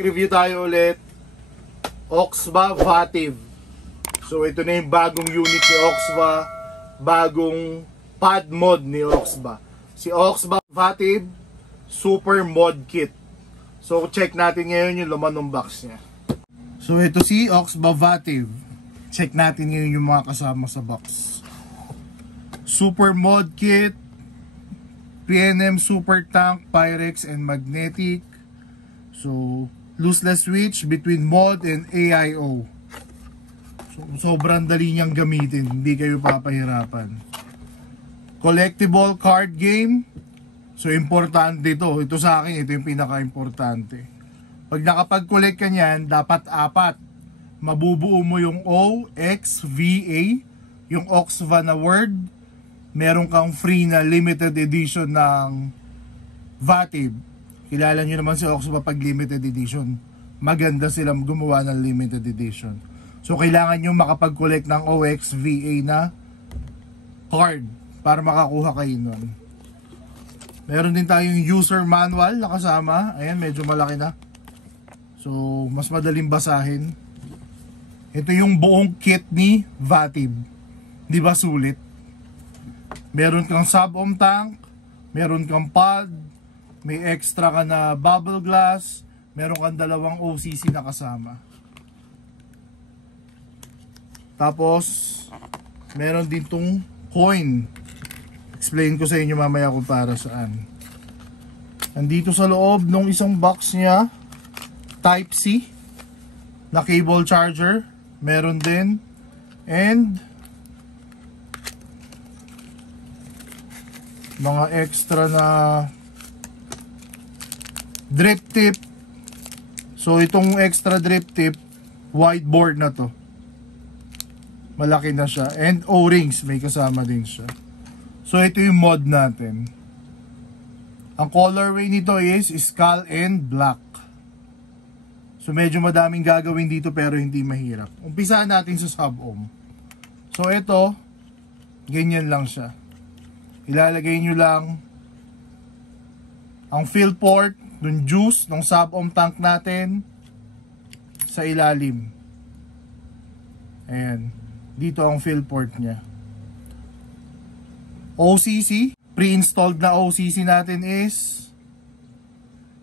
Review tayo ulit Oxva Vative. So ito na yung bagong unit ni Oxva, bagong pad mod ni Oxva. Si Oxva Vative Super Mod Kit. So check natin ngayon yung laman ng box niya. So ito si Oxva Vative. Check natin ngayon yung mga kasama sa box. Super Mod Kit, PNM Super Tank, Pyrex and Magnetic. So lossless switch between mod and AIO. So, sobrang dali niyang gamitin, hindi kayo papahirapan. Collectible card game. So importante ito. Ito sa akin, ito yung pinaka-importante. Pag nakapag-collect ka niyan, dapat 4. Mabubuo mo yung OXVA, yung Oxva na word. Meron kang free na limited edition ng Vative. Kilala nyo naman si Oxva pag limited edition. Maganda silang gumawa ng limited edition. So kailangan nyo makapag-collect ng OXVA na card para makakuha kayo nun. Meron din tayong user manual na kasama. Ayan, medyo malaki na. So mas madaling basahin. Ito yung buong kit ni Vative. Di ba sulit? Meron kang sub-ohm tank, meron kang pod, may extra ka na bubble glass, meron kang 2 OCC na kasama. Tapos, meron din tong coin. Explain ko sa inyo mamaya kung para saan. Andito sa loob ng isang box niya, Type-C na cable charger. Meron din. And mga extra na drip tip. So itong extra drip tip, whiteboard na to. Malaki na siya. And O-rings, may kasama din siya. So ito yung mod natin. Ang colorway nito is skull and black. So medyo madaming gagawin dito pero hindi mahirap. Umpisahan natin sa sub-ohm. So ito, ganyan lang siya. Ilalagay nyo lang ang fill port ng juice ng sub-ohm tank natin sa ilalim. Ayan. Dito ang fill port niya. OCC. Pre-installed na OCC natin is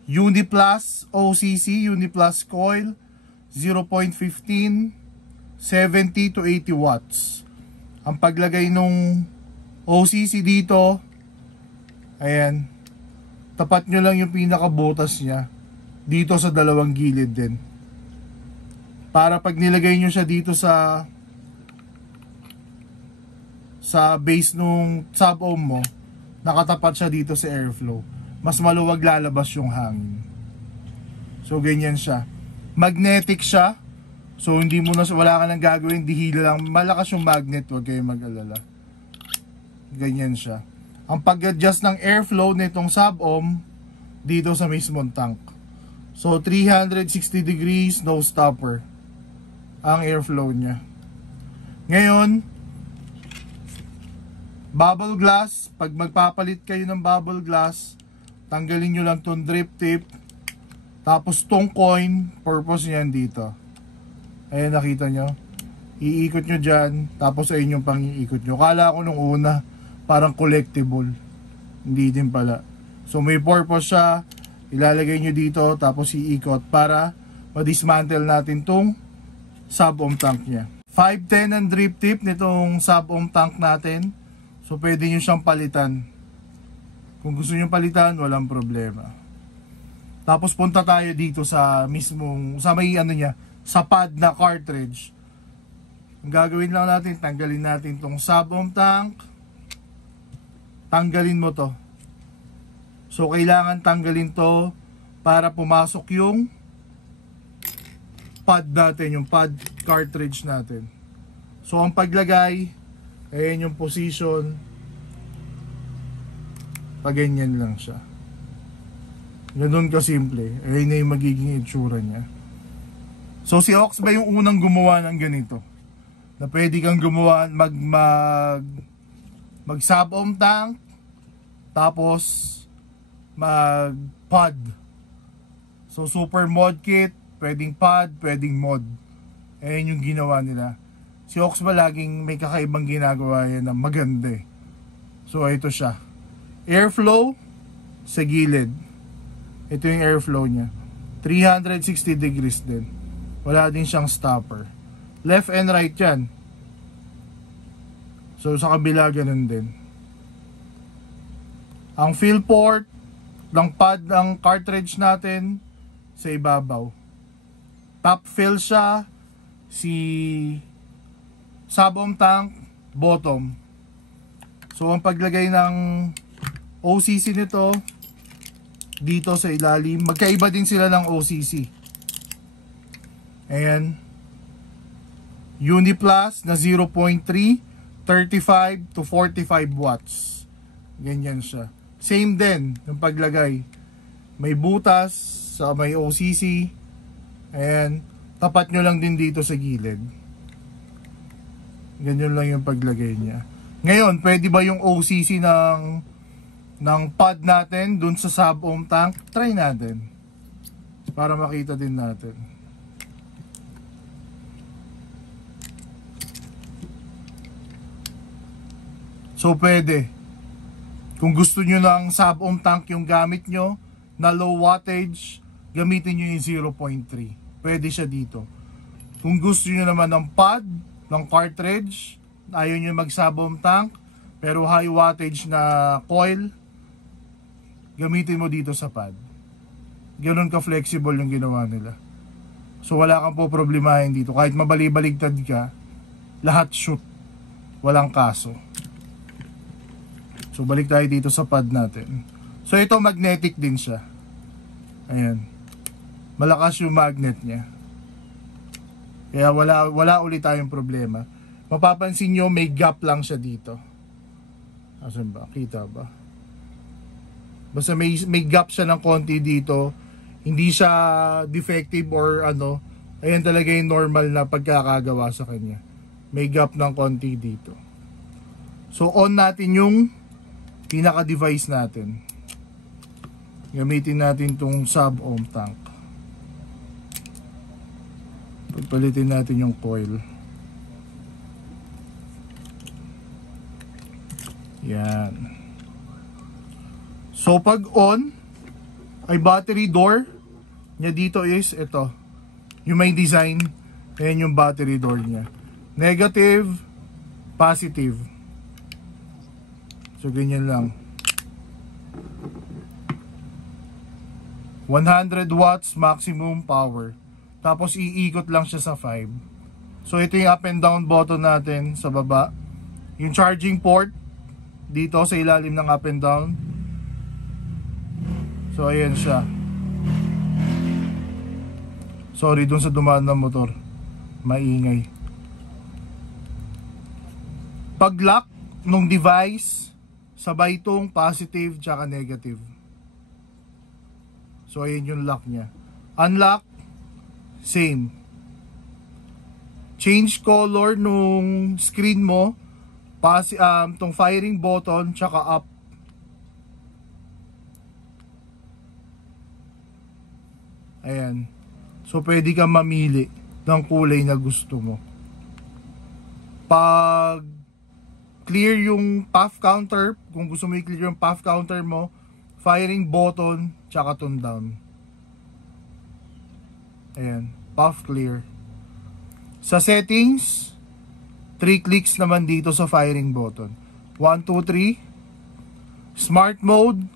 Uniplus OCC, Uniplus coil 0.15, 70 to 80 watts. Ang paglagay nung OCC dito, ayan, tapat nyo lang yung pinakabutas niya dito sa 2 gilid din. Para pag nilagay nyo siya dito sa base nung sub-ohm mo, nakatapat siya dito sa airflow. Mas maluwag lalabas yung hangin. So ganyan siya. Magnetic siya. So hindi mo na, wala ka nang gagawin, dihila lang. Malakas yung magnet, huwag kayong mag-alala. Ganyan siya. Ang pag-adjust ng airflow nitong sub-ohm dito sa mismong tank. So 360 degrees, no stopper ang airflow niya. Ngayon, bubble glass. Pag magpapalit kayo ng bubble glass, tanggalin nyo lang tong drip tip. Tapos tong coin, purpose niyan dito. Ayan, nakita nyo. Iikot nyo dyan. Tapos ayun yung pang-iikot nyo. Kala ko nung una, parang collectible. Hindi din pala. So may purpose siya. Ilalagay nyo dito. Tapos iikot para ma-dismantle natin tong sub-ohm tank nya. 510 ang drip tip nitong sub-ohm tank natin. So pwede nyo siyang palitan. Kung gusto nyo palitan, walang problema. Tapos punta tayo dito sa mismong, sa may ano niya, sa pad na cartridge. Ang gagawin lang natin, tanggalin natin tong sub-ohm tank. Tanggalin mo to. So kailangan tanggalin to para pumasok yung pad natin, yung pad cartridge natin. So ang paglagay, ayan yung position. Paganyan lang siya. Ganun kasimple. Ayan na yung magiging itsura niya. So si Oxva yung unang gumawa ng ganito. Na pwede kang gumawa, mag sub-ohm tank, tapos mag pod So super mod kit, pwedeng pad, pwedeng mod. Ayan yung ginawa nila. Si Oxba laging may kakaibang ginagawa yan na maganda eh. So ito siya. Airflow sa gilid. Ito yung airflow niya. 360 degrees din. Wala din siyang stopper. Left and right yan. So sa kabila ganun din. Ang fill port ng pad ng cartridge natin sa ibabaw. Top fill siya. Si sub-ohm tank bottom. So ang paglagay ng OCC nito dito sa ilalim, magkaiba din sila ng OCC. Ayan. Uniplus na 0.3, 35 to 45 watts. Ganyan siya. Same din yung paglagay. May butas sa may OCC. Ayan. Tapat nyo lang din dito sa gilid. Ganyan lang yung paglagay niya. Ngayon, pwede ba yung OCC ng pad natin dun sa sub-ohm tank? Try natin. Para makita din natin. So, pwede. Kung gusto nyo ng sub-ohm tank yung gamit nyo, na low wattage, gamitin nyo yung 0.3. Pwede siya dito. Kung gusto nyo naman ng pad, ng cartridge, ayaw nyo mag sub-ohm tank, pero high wattage na coil, gamitin mo dito sa pad. Ganun ka-flexible yung ginawa nila. So wala kang po problemahin dito. Kahit mabali-baligtad ka, lahat shoot. Walang kaso. So balik tayo dito sa pad natin. So ito magnetic din siya. Ayan. Malakas yung magnet niya. Kaya wala ulit tayong problema. Mapapansin nyo may gap lang siya dito. Asan ba? Kita ba? Basta may gap siya ng konti dito. Hindi siya defective or ano. Ayan talaga yung normal na pagkakagawa sa kanya. May gap ng konti dito. So on natin yung pinaka-device natin. Gamitin natin tong sub-ohm tank. Pagpalitin natin yung coil. Yan. So pag on, ay battery door niya dito is ito. Yung may design, ayan yung battery door niya. Negative, positive. So ganyan lang. 100 watts maximum power. Tapos iikot lang siya sa 5. So ito yung up and down button natin sa baba. Yung charging port dito sa ilalim ng up and down. So ayan siya. Sorry dun sa dumaan ng motor. Maingay. Pag lock nung device, sabay itong positive tsaka negative. So ayan yung lock niya. Unlock, same. Change color nung screen mo, tong firing button tsaka up. Ayan. So pwede kang mamili ng kulay na gusto mo. Pag clear yung puff counter, kung gusto mo i-clear yung puff counter mo, firing button tsaka tone down. Ayan, puff clear. Sa settings, 3 clicks naman dito sa firing button. 1, 2, 3. Smart mode,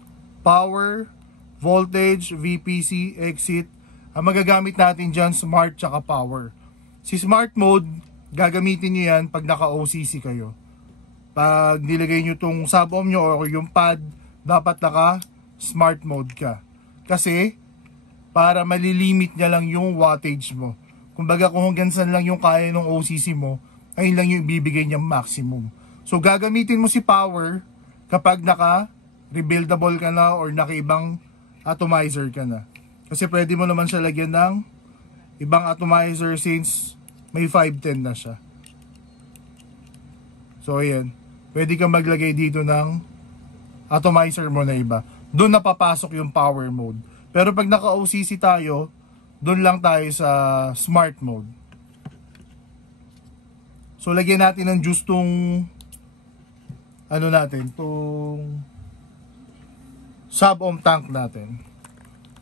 power, voltage, VPC, exit. Ang magagamit natin dyan, smart tsaka power. Si smart mode, gagamitin nyo yan pag naka-OCC kayo. Pag nilagay nyo tong sub-ohm nyo o yung pad, dapat naka-smart mode ka. Kasi, para malilimit niya lang yung wattage mo. Kumbaga kung hanggang saan lang yung kaya ng OCC mo, ayun lang yung ibibigay niyang maximum. So gagamitin mo si power kapag naka-rebuildable ka na or naka-ibang atomizer ka na. Kasi pwede mo naman siya lagyan ng ibang atomizer since may 510 na siya. So ayan, pwede kang maglagay dito ng atomizer mo na iba. Doon napapasok yung power mode. Pero pag naka-OCC tayo, doon lang tayo sa smart mode. So lagyan natin ng juice tong ano natin, tong sub-ohm tank natin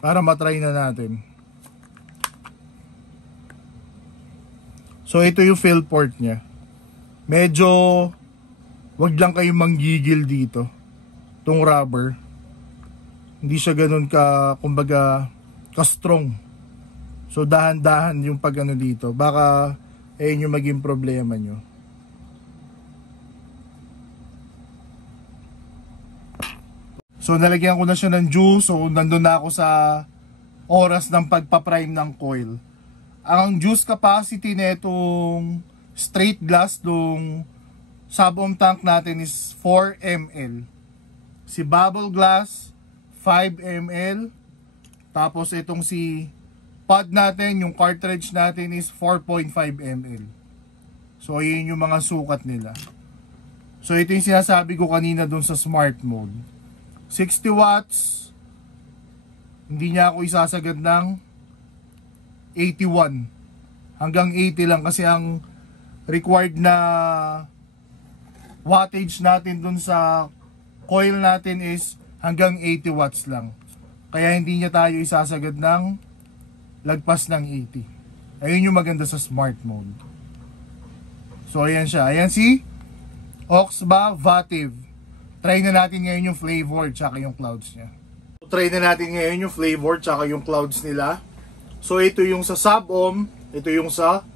para matry na natin. So ito yung fill port niya. Medyo wag lang kayong manggigil dito. Tong rubber. Hindi siya ganun kumbaga ka-strong. So dahan-dahan yung pag ano dito. Baka ayun yung maging problema nyo. So nalagyan ko na siya ng juice. So nandun na ako sa oras ng pagpa-prime ng coil. Ang juice capacity nitong straight glass nung sub-ohm tank natin is 4 ml. Si bubble glass 5 ml. Tapos itong si pod natin, yung cartridge natin is 4.5 ml. So yun yung mga sukat nila. So ito yung sinasabi ko kanina dun sa smart mode. 60 watts. Hindi niya ako isasagad ng 81. Hanggang 80 lang kasi ang required na wattage natin dun sa coil natin is hanggang 80 watts lang. Kaya hindi niya tayo isasagad ng lagpas ng 80. Ayun yung maganda sa smart mode. So ayan siya. Ayan si Auxba Vative. Try na natin ngayon yung flavor tsaka yung clouds niya. Try na natin ngayon yung flavor tsaka yung clouds nila. So ito yung sa sub-ohm, ito yung sa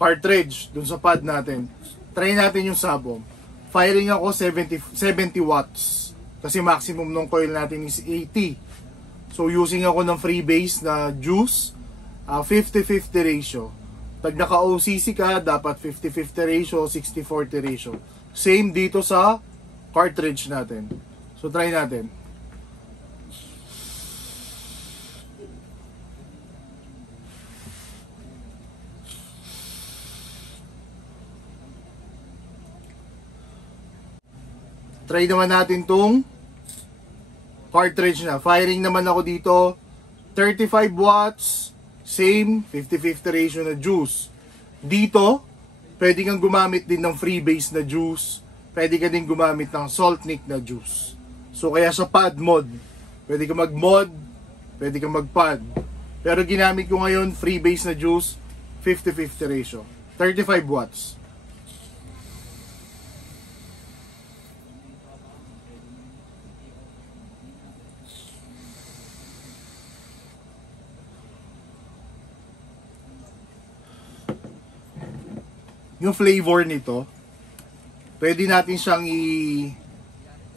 cartridge, dun sa pad natin. Try natin yung sub-ohm. Firing ako 70 watts. Kasi maximum ng coil natin is 80. So using ako ng freebase na juice, 50-50 ratio. Pag naka-OCC ka, dapat 50-50 ratio, 60-40 ratio. Same dito sa cartridge natin. So try natin. Try naman natin tong cartridge na. Firing naman ako dito. 35 watts. Same. 50-50 ratio na juice. Dito, pwede kang gumamit din ng freebase na juice. Pwede ka din gumamit ng Saltnik na juice. So kaya sa pad mod, pwede ka mag-mod, pwede ka mag-pad. Pero ginamit ko ngayon freebase na juice, 50-50 ratio. 35 watts. Yung flavor nito, pwede natin siyang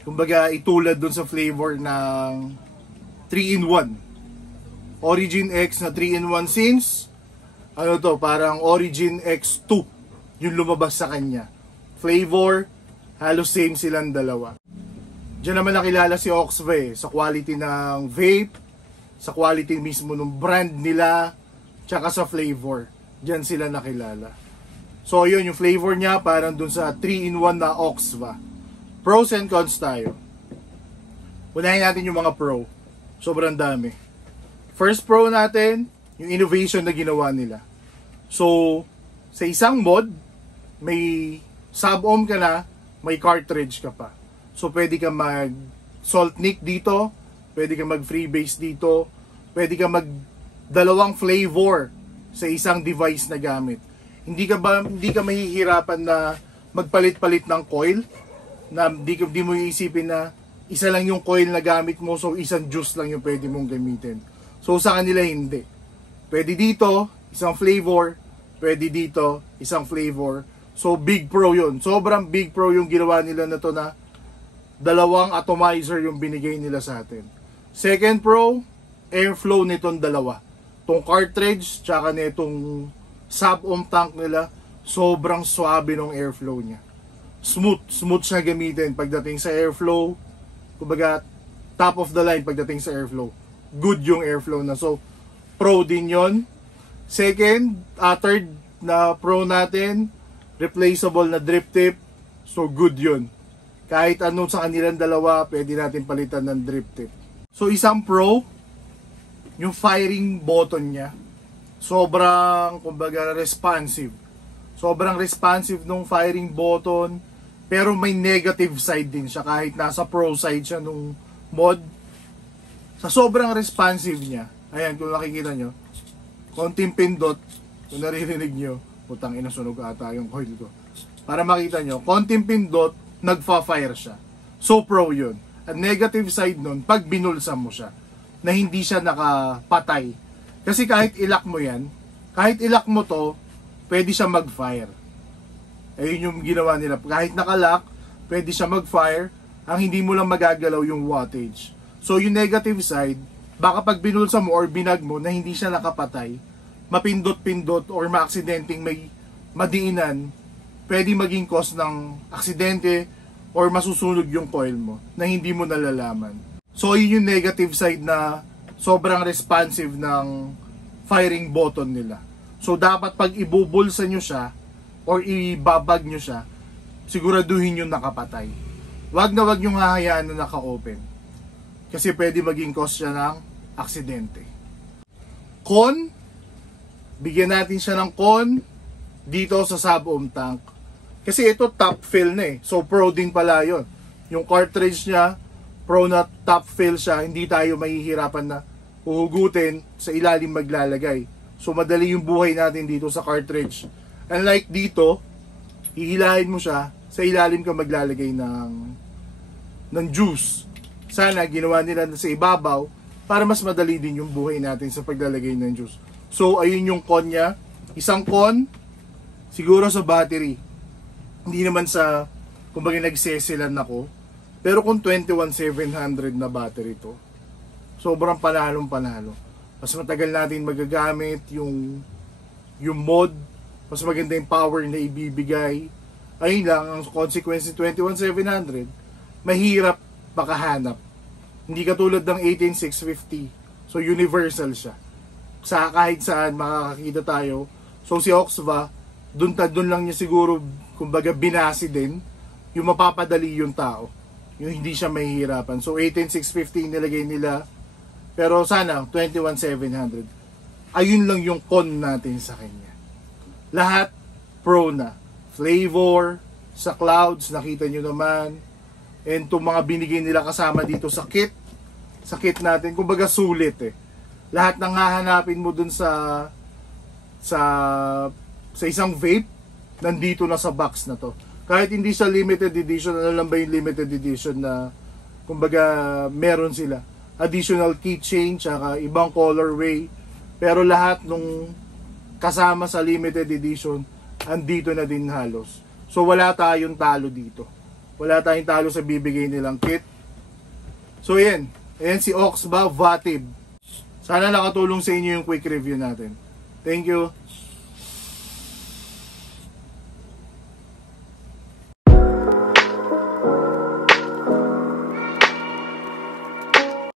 kumbaga itulad dun sa flavor ng 3-in-1. Origin X na 3-in-1 since ano to, parang Origin X2 yung lumabas sa kanya. Flavor, halos same silang dalawa. Diyan naman nakilala si Auxba sa quality ng vape, sa quality mismo ng brand nila, tsaka sa flavor. Diyan sila nakilala. So yun, yung flavor niya parang dun sa 3-in-1 na Auxba. Pros and cons tayo. Unahin natin yung mga pro. Sobrang dami. First pro natin, yung innovation na ginawa nila. So, sa isang mod, may sub-ohm ka na, may cartridge ka pa. So pwede ka mag Saltnik dito, pwede ka mag freebase dito, pwede ka mag dalawang flavor sa isang device na gamit. Hindi ka mahihirapan na magpalit-palit ng coil, na hindi mo iisipin na isa lang yung coil na gamit mo, so isang juice lang yung pwede mong gamitin. So sa kanila hindi. Pwede dito, isang flavor, pwede dito, isang flavor. So big pro yun. Sobrang big pro yung ginawa nila na to, na dalawang atomizer yung binigay nila sa atin. Second pro, airflow nitong dalawa. Tong cartridge, tsaka nitong sub-ohm tank nila, sobrang swabe ng airflow niya. Smooth siya gamitin pagdating sa airflow. Kumbaga, top of the line pagdating sa airflow. Good yung airflow na. So, pro din yon. Second, third na pro natin, replaceable na drip tip. So, good yun. Kahit ano sa kanilang dalawa, pwede natin palitan ng drip tip. So, isang pro, yung firing button niya, sobrang, kumbaga, responsive. Sobrang responsive nung firing button, pero may negative side din siya kahit nasa pro side siya nung mod. Sa sobrang responsive niya, ayan, kung nakikita nyo, konting pindot, kung naririnig nyo, putang ina, sunog ata yung coil ko. Para makita nyo, konting pindot, nagfa-fire siya. So pro yun. At negative side nun, pag binulsa mo siya, na hindi siya nakapatay. Kasi kahit ilak mo yan, kahit ilak mo to, pwede siya mag-fire. Ayun yung ginawa nila. Kahit nakalock, pwede siya mag-fire. Ang hindi mo lang magagalaw yung wattage. So yung negative side, baka pag binulsa mo or binag mo na hindi siya nakapatay, mapindot-pindot or ma-accidenting may madiinan, pwede maging cause ng aksidente or masusunog yung coil mo na hindi mo nalalaman. So yun yung negative side na sobrang responsive ng firing button nila. So dapat pag ibubulsa nyo siya or ibabag nyo siya, siguraduhin yung nakapatay. Wag na wag yung hahayaan na naka-open. Kasi pwede maging cause siya ng aksidente. Con, bigyan natin siya ng con dito sa sub-ohm tank. Kasi ito top fill na eh. So pro din pala yun. Yung cartridge niya, pro na top fill siya. Hindi tayo mahihirapan na uhugutin sa ilalim maglalagay. So madali yung buhay natin dito sa cartridge. Unlike dito, hihilahin mo siya, sa ilalim ka maglalagay ng juice. Sana ginawa nila sa ibabaw para mas madali din yung buhay natin sa paglalagay ng juice. So ayun yung con niya. Isang con, siguro sa battery. Hindi naman sa, kumbaga nagsesilan ako. Pero kung 21700 na battery to, sobrang panalong panalo. Mas matagal natin magagamit yung mod, mas maganda yung power na ibibigay. Ayun lang, ang consequence ng 21700, mahirap makahanap. Hindi katulad ng 18650. So universal siya. Sa kahit saan makakakita tayo. So si Oxva, dun lang niya siguro, kumbaga binasi din, yung mapapadali yung tao. Yung hindi siya mahihirapan. So 18650 nilagay nila. Pero sana 21700. Ayun lang yung con natin sa kanya. Lahat pro na. Flavor, sa clouds, nakita nyo naman. And itong mga binigay nila kasama dito sa kit. Sa kit natin, kumbaga sulit eh. Lahat ng hahanapin mo dun sa isang vape, nandito na sa box na to. Kahit hindi siya limited edition, ano lang ba yung limited edition na kumbaga meron sila. Additional keychain, tsaka ibang colorway. Pero lahat nung kasama sa limited edition, andito na din halos. So wala tayong talo dito. Wala tayong talo sa bibigay nilang kit. So yan. Ayan si Oxba Vative. Sana nakatulong sa inyo yung quick review natin. Thank you.